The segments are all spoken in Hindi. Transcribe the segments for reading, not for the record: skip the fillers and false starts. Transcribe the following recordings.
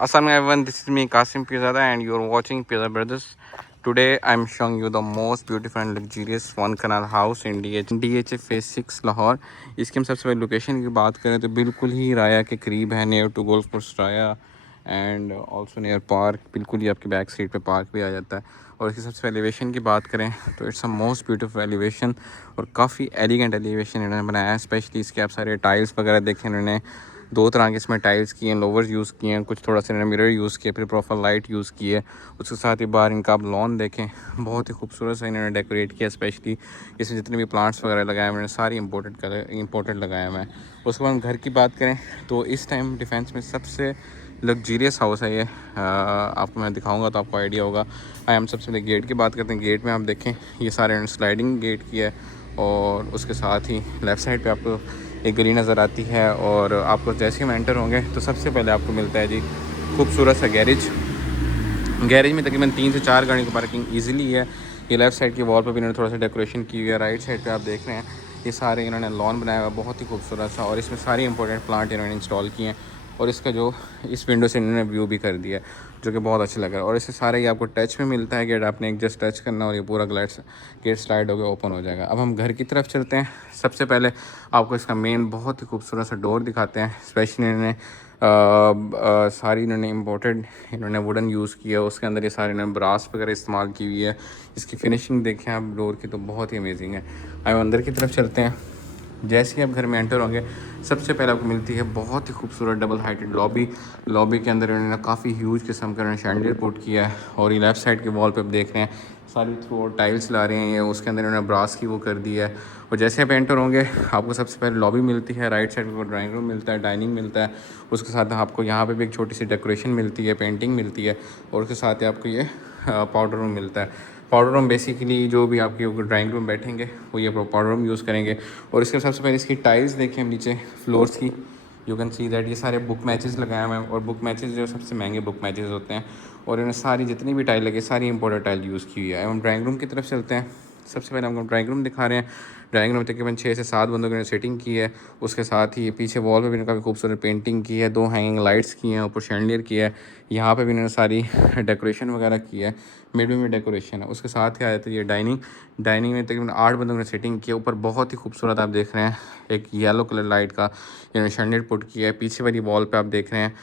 Assalamu everyone, this is me Kasim Pirzada and you are watching Pirza Brothers. Today I am showing you the most beautiful and luxurious one canal house in DH Phase 6 Lahore. इसकी हम सबसे पहले लोकेशन की बात करें तो बिल्कुल ही राया के करीब है, near to golf course Raya and also near park. बिल्कुल ही आपके बैक साइड पे पार्क भी आ जाता है। और इसकी सबसे एलिवेशन की बात करें तो it's a most beautiful elevation और काफ़ी एलिगेंट एलिवेशन इन्होंने बनाया है। स्पेशली इसके आप सारे टाइल्स वगैरह देखें, इन्होंने दो तरह के इसमें टाइल्स किए हैं, लोवर्स यूज़ किए हैं, कुछ थोड़ा सा मिरर यूज़ किए, फिर प्रोफाइल लाइट यूज़ की है। उसके साथ ही बाहर इनका आप लॉन देखें, बहुत ही खूबसूरत सा इन्होंने डेकोरेट किया। स्पेशली इसमें जितने भी प्लांट्स वगैरह लगाए हुए हैं सारी इंपोर्टेड लगाए हुए हैं। उसके बाद घर की बात करें तो इस टाइम डिफेंस में सबसे लग्जीरियस हाउस है ये। आपको मैं दिखाऊंगा तो आपको आइडिया होगा। हम सबसे पहले गेट की बात करते हैं। गेट में आप देखें ये सारे स्लाइडिंग गेट की है और उसके साथ ही लेफ़्ट साइड पे आपको एक गली नज़र आती है। और आपको जैसे ही हम एंटर होंगे तो सबसे पहले आपको मिलता है जी खूबसूरत सा गैरेज। गैरेज में तकरीबन 3 से 4 गाड़ी की पार्किंग ईजिली है। ये लेफ़्ट साइड की वॉल पर भी इन्होंने थोड़ा सा डेकोरेशन की हुई है। राइट साइड पे आप देख रहे हैं ये सारे इन्होंने लॉन बनाया हुआ है बहुत ही खूबसूरत सा, और इसमें सारी इंपॉर्टेंट प्लांट इन्होंने इंस्टॉल किए हैं। और इसका जो इस विंडो से इन्होंने व्यू भी कर दिया है जो कि बहुत अच्छा लग रहा है। और इससे सारे ये आपको टच में मिलता है गेट, आपने एक जस्ट टच करना और ये पूरा गेट स्लाइड होकर ओपन हो जाएगा। अब हम घर की तरफ चलते हैं। सबसे पहले आपको इसका मेन बहुत ही खूबसूरत सा डोर दिखाते हैं। स्पेशली इन्होंने सारी इन्होंने इम्पोर्टेड इन्होंने वुडन यूज़ किया है। उसके अंदर ये सारे इन्होंने ब्रास वगैरह इस्तेमाल की हुई है। इसकी फिनिशिंग देखें आप डोर की तो बहुत ही अमेजिंग है। अब अंदर की तरफ चलते हैं। जैसे ही आप घर में एंटर होंगे सबसे पहले आपको मिलती है बहुत ही खूबसूरत डबल हाइटेड लॉबी के अंदर इन्होंने काफ़ी ह्यूज किस्म का शैंडलियर पुट किया है। और ये लेफ़्ट साइड के वॉल पे आप देख रहे हैं सारी थ्रू और टाइल्स ला रहे हैं ये, उसके अंदर इन्होंने ब्रास की वो कर दी है। और जैसे आप एंटर होंगे आपको सबसे पहले लॉबी मिलती है, राइट साइड को ड्राइंग रूम मिलता है, डाइनिंग मिलता है। उसके साथ आपको यहाँ पे भी एक छोटी सी डेकोरेशन मिलती है, पेंटिंग मिलती है। और उसके साथ ही आपको ये पाउडर रूम मिलता है। पाउडर रूम बेसिकली जो भी आपके ड्राइंग रूम बैठेंगे वो ये पाउडर रूम यूज़ करेंगे। और इसके सबसे पहले इसकी टाइल्स देखें हम नीचे फ्लोर्स की, यू कैन सी दैट ये सारे बुक मैचेस लगाए हुए हैं। और बुक मैचेस जो सबसे महंगे बुक मैचेस होते हैं। और इन्होंने सारी जितनी भी टाइल लगे सारी इंपोर्टेड टाइल यूज़ की हुई है। हम ड्राइंग रूम की तरफ चलते हैं। सबसे पहले हमको ड्राइंग रूम दिखा रहे हैं। ड्राइंग रूम तकरीबन 6 से 7 बंदों ने सेटिंग की है। उसके साथ ही पीछे वॉल पे भी काफ़ी खूबसूरत पेंटिंग की है, 2 हैंगिंग लाइट्स की हैं, ऊपर शैंडलियर किया है। यहाँ पे भी इन्होंने सारी डेकोरेशन वगैरह की है, मिड में डेकोरेशन है। उसके साथ ही आया था ये डाइनिंग में तकरीबन 8 बंदों ने सेटिंग की है। ऊपर बहुत ही खूबसूरत आप देख रहे हैं एक येलो कलर लाइट का इन्होंने शैंडलियर पुट किया है। पीछे वाली वॉल पे आप देख रहे हैं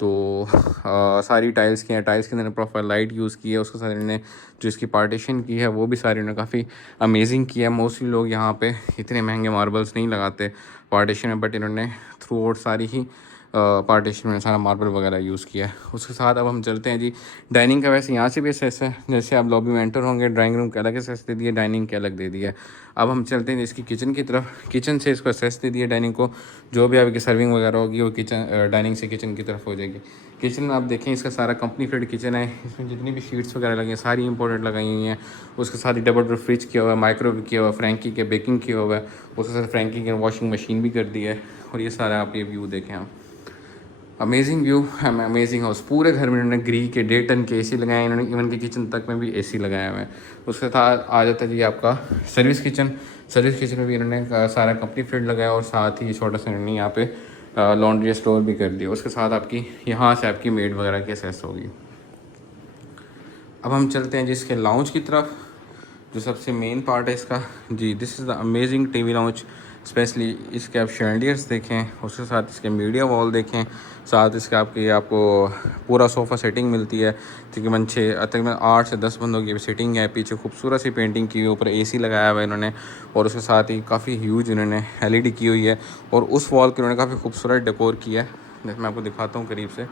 तो सारी टाइल्स की हैं। टाइल्स के अंदर प्रोफाइल लाइट यूज़ की है। उसके साथ इन्होंने जो इसकी पार्टीशन की है वो भी सारी इन्होंने काफ़ी अमेजिंग किया है। मोस्टली लोग यहाँ पे इतने महंगे मार्बल्स नहीं लगाते पार्टीशन में, बट इन्होंने थ्रू आउट सारी ही पार्टीशन में सारा मार्बल वगैरह यूज़ किया है। उसके साथ अब हम चलते हैं जी डाइनिंग का। वैसे यहाँ से भी एसेस है, जैसे आप लॉबी में एंटर होंगे ड्राइंग रूम के अलग एसेस दे दिए, डाइनिंग के अलग दे दिया। अब हम चलते हैं इसकी किचन की तरफ। किचन से इसको एसेस दे दिया डाइनिंग को, जो भी आपकी सर्विंग वगैरह होगी वो किचन डाइनिंग से किचन की तरफ हो जाएगी। किचन में आप देखें इसका सारा कंपनी फिट किचन है। इसमें जितनी भी शीट्स वगैरह लगी हैं सारी इंपोर्टेड लगाई हुई हैं। उसके साथ ही डबल डोर फ्रिज किया हुआ है, माइक्रोवेव किया हुआ है, फ्रैंकी के बेकिंग किया हुआ है। उसके साथ फ्रैंकी के वॉशिंग मशीन भी कर दी है। और ये सारा आप ये व्यू देखें हम, अमेजिंग व्यू है, अमेजिंग हाउस। पूरे घर में इन्होंने ग्री के 1.5 टन के एसी लगाए हैं इन्होंने, इवन के किचन तक में भी एसी लगाया हुआ है। उसके साथ आ जाता है जी आपका सर्विस किचन में भी इन्होंने सारा कंपनी फिट लगाया और साथ ही छोटा सा इन्होंने यहाँ पे लॉन्ड्री स्टोर भी कर दिया। उसके साथ आपकी यहाँ से आपकी मेड वगैरह की एसेस होगी। अब हम चलते हैं जी इसके लाउंज की तरफ, जो सबसे मेन पार्ट है इसका जी। This is the amazing TV lounge. Specially इसके आप शैंडियर्स देखें, उसके साथ इसके मीडिया वॉल देखें, साथ इसके आपको पूरा सोफ़ा सेटिंग मिलती है। तकरीबन 8 से 10 बंदों की सेटिंग है। पीछे खूबसूरत सी पेंटिंग की हुई, ऊपर एसी लगाया हुआ है इन्होंने। और उसके साथ ही काफ़ी ह्यूज इन्होंने एलईडी की हुई है। और उस वॉल की उन्होंने काफ़ी खूबसूरत डेकोर किया है, जैसे मैं आपको दिखाता हूँ करीब से।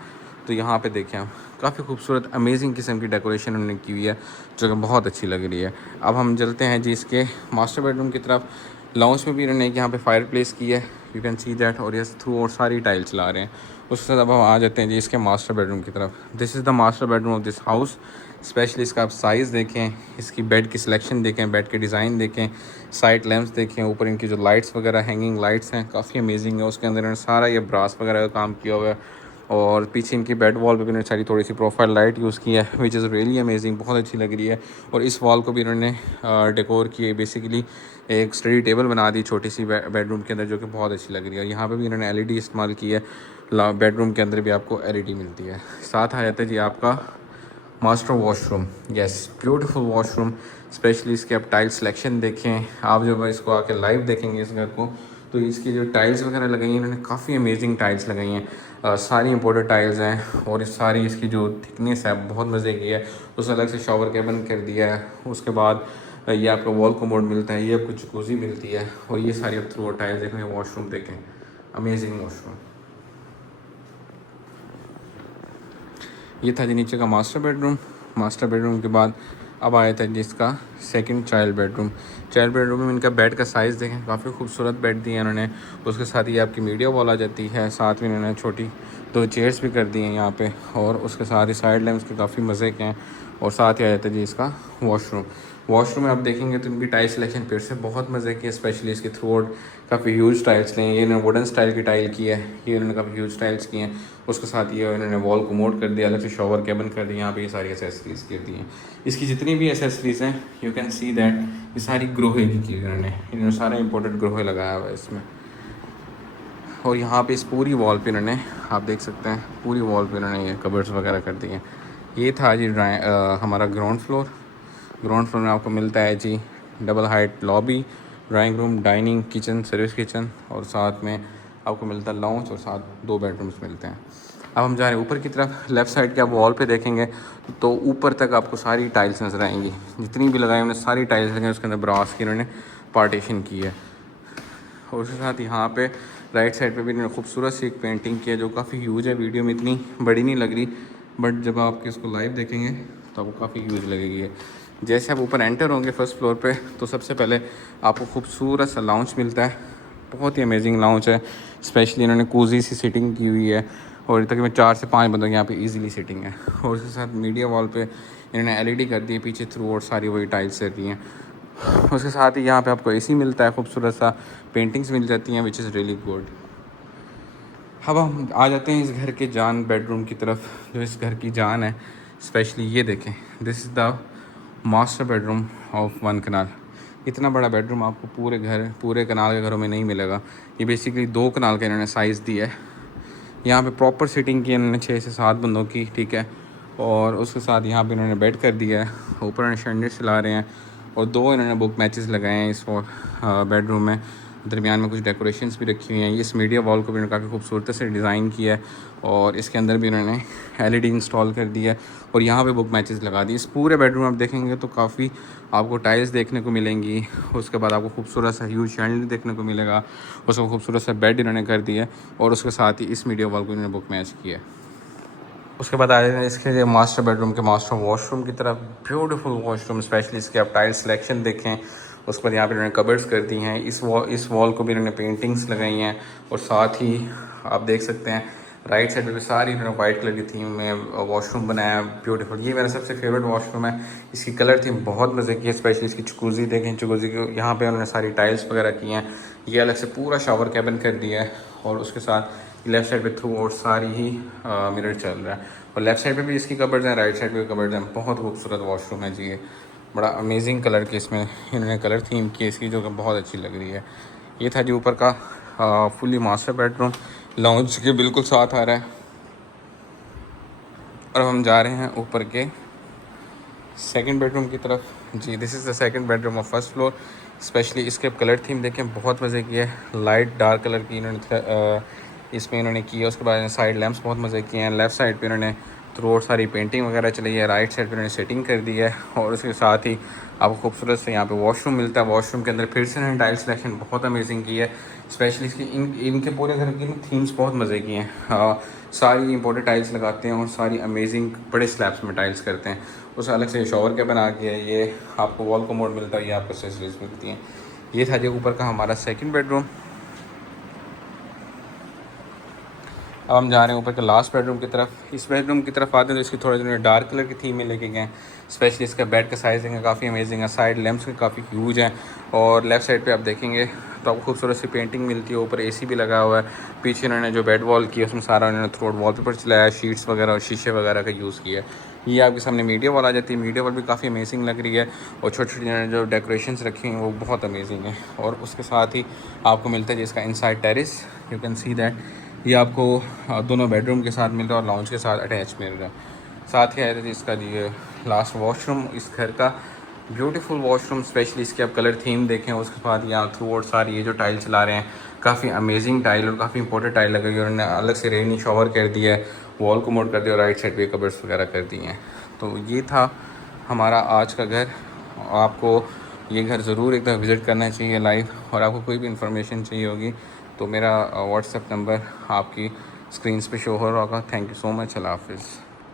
तो यहाँ पे देखें हम काफ़ी खूबसूरत अमेजिंग किस्म की डेकोरेशन उन्होंने की हुई है जो कि बहुत अच्छी लग रही है। अब हम चलते हैं जी इसके मास्टर बेडरूम की तरफ। लाउंज में भी इन्होंने यहाँ पे फायर प्लेस की है, यू कैन सी दैट। और ये थ्रू और सारी टाइल्स ला रहे हैं। उसके साथ अब हम आ जाते हैं जी इसके मास्टर बेडरूम की तरफ। This is the master bedroom of this house. Specially इसका आप साइज़ देखें, इसकी बेड की सिलेक्शन देखें, बेड के डिज़ाइन देखें, साइड लैंप्स देखें, ऊपर इनकी जो लाइट्स वगैरह हैंगिंग लाइट्स हैं काफ़ी अमेजिंग है। उसके अंदर इन्होंने सारा ये ब्रास वगैरह का काम किया हुआ है। और पीछे इनकी बेड वॉल पे भी इन्होंने सारी थोड़ी सी प्रोफाइल लाइट यूज़ की है, विच इज़ रियली अमेजिंग, बहुत अच्छी लग रही है। और इस वॉल को भी इन्होंने डेकोर किए, बेसिकली एक स्टडी टेबल बना दी छोटी सी बेडरूम के अंदर, जो कि बहुत अच्छी लग रही है। और यहाँ पे भी इन्होंने एलईडी इस्तेमाल की है। बेडरूम के अंदर भी आपको एलईडी मिलती है। साथ आ जाता है जी आपका master washroom. Yes, beautiful washroom. Specially इसके आप टाइल सिलेक्शन देखें, आप जब इसको आके लाइव देखेंगे इस घर को, तो इसकी जो टाइल्स वगैरह लगाई हैं इन्होंने काफ़ी अमेजिंग टाइल्स लगाई हैं। सारी इंपोर्टेड टाइल्स हैं और इस सारी इसकी जो थिकनेस है बहुत मज़े की है। उस अलग से शॉवर कैबिन कर दिया है। उसके बाद ये आपका वॉल कमोड मिलता है, ये आपको जकूज़ी मिलती है और ये सारी अब थ्रू टाइल्स देखें। वॉशरूम देखें, अमेजिंग वॉशरूम। ये था जी नीचे का मास्टर बेडरूम। मास्टर बेडरूम के बाद अब आया था जिसका second child bedroom. Child bedroom में इनका बेड का साइज़ देखें, काफ़ी खूबसूरत बेड दिया है इन्होंने। उसके साथ ही आपकी मीडिया वॉल आ जाती है, साथ में इन्होंने छोटी 2 चेयर्स भी कर दी हैं यहाँ पे, और उसके साथ ही साइड लैम्प्स के काफ़ी मज़े के हैं। और साथ ही आ जाता है जी इसका वॉशरूम। वॉशरूम में आप देखेंगे तो इनकी टाइल सिलेक्शन फिर से बहुत मज़े की है। स्पेशली इसकी थ्रू आउट काफ़ी ह्यूज टाइल्स ली हैं। ये इन्होंने वुडन स्टाइल की टाइल की है, ये इन्होंने काफ़ी ह्यूज टाइल्स की हैं। उसके साथ ये इन्होंने वॉल को मोड कर दिया, अलग से शॉवर कैबिन कर दिया। यहाँ पे ये सारी एसेसरीज़ कर दी हैं। इसकी जितनी भी एसेसरीज़ हैं यू कैन सी दैट ये सारी ग्रोहे की की इन्होंने सारा इंपोर्टेड ग्रोहे लगाया हुआ है इसमें। और यहाँ पे इस पूरी वॉल पे इन्होंने, आप देख सकते हैं पूरी वॉल पे इन्होंने ये कबर्ड्स वगैरह कर दिए हैं। ये था जी हमारा ग्राउंड फ्लोर। ग्राउंड फ्लोर में आपको मिलता है जी double height lobby, drawing room, dining, kitchen, service kitchen, और साथ में आपको मिलता है लाउंज, और साथ 2 बेडरूम्स मिलते हैं। अब हम जा रहे हैं ऊपर की तरफ। लेफ़्ट साइड के आप वॉल पे देखेंगे तो ऊपर तक आपको सारी टाइल्स नज़र आएंगी, जितनी भी लगाई उन्होंने सारी टाइल्स लगी। उसके अंदर ब्रास की इन्होंने पार्टीशन की है। और उसके साथ यहाँ पे राइट साइड पे भी इन्होंने खूबसूरत सी एक पेंटिंग की है जो काफ़ी ह्यूज है। वीडियो में इतनी बड़ी नहीं लग रही, बट जब आप इसको लाइव देखेंगे तो आपको काफ़ी ह्यूज लगेगी। जैसे आप ऊपर एंटर होंगे फर्स्ट फ्लोर पे तो सबसे पहले आपको खूबसूरत सा लाउंज मिलता है। बहुत ही अमेजिंग लाउंज है। स्पेशली इन्होंने कोजी सी सीटिंग की हुई है और तकरीबन 4 से 5 बंदों की यहाँ पे इजीली सीटिंग है। और उसके साथ मीडिया वॉल पे इन्होंने एलईडी कर दी है पीछे थ्रू, और सारी वही टाइल्स रहती हैं। उसके साथ ही यहाँ पे आपको एसी मिलता है, खूबसूरत सा पेंटिंग्स मिल जाती हैं, विच इज़ रियली गुड। अब हम आ जाते हैं इस घर के जान बेडरूम की तरफ, जो इस घर की जान है। स्पेशली ये देखें, this is the master bedroom of 1 कनाल। इतना बड़ा बेडरूम आपको पूरे कनाल के घरों में नहीं मिलेगा। ये बेसिकली 2 कनाल का इन्होंने साइज़ दिया है। यहाँ पे प्रॉपर सीटिंग की इन्होंने 6 से 7 बंदों की, ठीक है। और उसके साथ यहाँ पे इन्होंने बेड कर दिया है, ऊपर इन्होंने शैंडलियर चला रहे हैं, और 2 इन्होंने बुक मैचेस लगाए हैं इस बेडरूम में। दरमियान में कुछ डेकोरेशंस भी रखी हुई हैं। इस मीडिया वॉल को भी इन्होंने काफ़ी खूबसूरती से डिज़ाइन किया है, और इसके अंदर भी इन्होंने एलईडी इंस्टॉल कर दिया है, और यहाँ पे बुक मैचेस लगा दिए। इस पूरे बेडरूम आप देखेंगे तो काफ़ी आपको टाइल्स देखने को मिलेंगी। उसके बाद आपको खूबसूरत सा ह्यूज शैंडलियर देखने को मिलेगा। उसको खूबसूरत सा बेड इन्होंने कर दिया है, और उसके साथ ही इस मीडिया वॉल को इन्होंने बुक मैच किया है। उसके बाद आए हैं इसके मास्टर बेडरूम के मास्टर वॉशरूम की तरफ। ब्यूटीफुल वॉशरूम, स्पेशली इसके आप टाइल सिलेक्शन देखें। उसके बाद यहाँ पे इन्होंने कबर्ड्स कर दी हैं। इस वॉल को भी इन्होंने पेंटिंग्स लगाई हैं, और साथ ही आप देख सकते हैं राइट साइड पे भी सारी इन्होंने वाइट कलर की थीम में वॉशरूम बनाया है। ब्यूटीफुल, ये मेरा सबसे फेवरेट वॉशरूम है। इसकी कलर थीम बहुत मज़े की है। स्पेशली इसकी जकूज़ी देखें, जकूज़ी को यहाँ पे उन्होंने सारी टाइल्स वगैरह की हैं। ये अलग से पूरा शॉवर कैबिन कर दिया है, और उसके साथ लेफ़्ट साइड पे थ्रू और सारी ही मिरर चल रहा है। और लेफ़्ट साइड पे भी इसकी कबर्ड्स हैं, राइट साइड पे भी कबर्ड्स हैं। बहुत खूबसूरत वॉशरूम है जी। ये बड़ा अमेजिंग कलर की इसमें इन्होंने कलर थीम की इसकी, जो कि बहुत अच्छी लग रही है। ये था जी ऊपर का फुली मास्टर बेडरूम, लाउंज के बिल्कुल साथ आ रहा है। और हम जा रहे हैं ऊपर के सेकंड बेडरूम की तरफ जी। This is the second bedroom of first floor. Specially इसके कलर थीम देखें, बहुत मज़े की है। लाइट डार्क कलर की इसमें इन्होंने की है। उसके बाद साइड लैंप्स बहुत मज़े किए हैं। लेफ़्ट साइड पे इन्होंने थ्रू आउट सारी पेंटिंग वगैरह चली है। राइट साइड पे इन्होंने सेटिंग कर दी है, और उसके साथ ही आपको खूबसूरत से यहाँ पे वॉशरूम मिलता है। वॉशरूम के अंदर फिर से इन्होंने टाइल सिलेक्शन बहुत अमेजिंग की है। स्पेशली इसकी इनके पूरे घर की थीम्स बहुत मज़े की हैं। सारी इंपोर्टेड टाइल्स लगाते हैं, और सारी अमेजिंग बड़े स्लैब्स में टाइल्स करते हैं। उस अलग से शॉवर के बना के ये आपको वॉल को मोड मिलता है, ये आपको एक्सेसरीज मिलती हैं। ये था जी ऊपर का हमारा सेकंड बेडरूम। अब हम जा रहे हैं ऊपर के लास्ट बेडरूम की तरफ। इस बेडरूम की तरफ आते हैं तो इसकी थोड़े जो डार्क कलर की थीम में लेके गए हैं। स्पेशली इसका बेड का साइजिंग है काफ़ी अमेजिंग है। साइड लैंप्स भी काफ़ी ह्यूज हैं, और लेफ़्ट साइड पे आप देखेंगे तो आपको खूबसूरत सी पेंटिंग मिलती है। ऊपर एसी भी लगा हुआ है। पीछे इन्होंने जो बेड वॉल की है उसमें सारा इन्होंने थ्रू वॉलपेपर चलाया है, शीट्स वगैरह और शीशे वगैरह का यूज़ किया है। ये आपके सामने मीडिया वॉल आ जाती है। मीडिया वॉल भी काफ़ी अमेजिंग लग रही है, और छोटी छोटी जो डेकोरेशंस रखी हैं वो बहुत अमेजिंग है। और उसके साथ ही आपको मिलता है जिसका inside terrace, you can see that ये आपको दोनों बेडरूम के साथ मिल रहा है और लाउंज के साथ अटैच मिल रहा है। साथ ही आया था इसका ये लास्ट वॉशरूम इस घर का, ब्यूटीफुल वॉशरूम, स्पेशली इसके आप कलर थीम देखें। उसके बाद यहाँ थ्रू आउट सारी ये जो टाइल चला रहे हैं काफ़ी अमेजिंग टाइल और काफ़ी इंपॉर्टेंट टाइल लगी हुई है। उन्होंने अलग से रेनी शॉवर कर दिया है, वॉल को मोड कर दिया और राइट साइड पे कबर्ड्स वगैरह कर दिए हैं। तो ये था हमारा आज का घर। आपको ये घर ज़रूर एक दफ़ा विज़िट करना चाहिए लाइव। और आपको कोई भी इंफॉर्मेशन चाहिए होगी तो मेरा व्हाट्सएप नंबर आपकी स्क्रीन पे शो हो रहा होगा। Thank you so much. अल्लाह हाफिज़।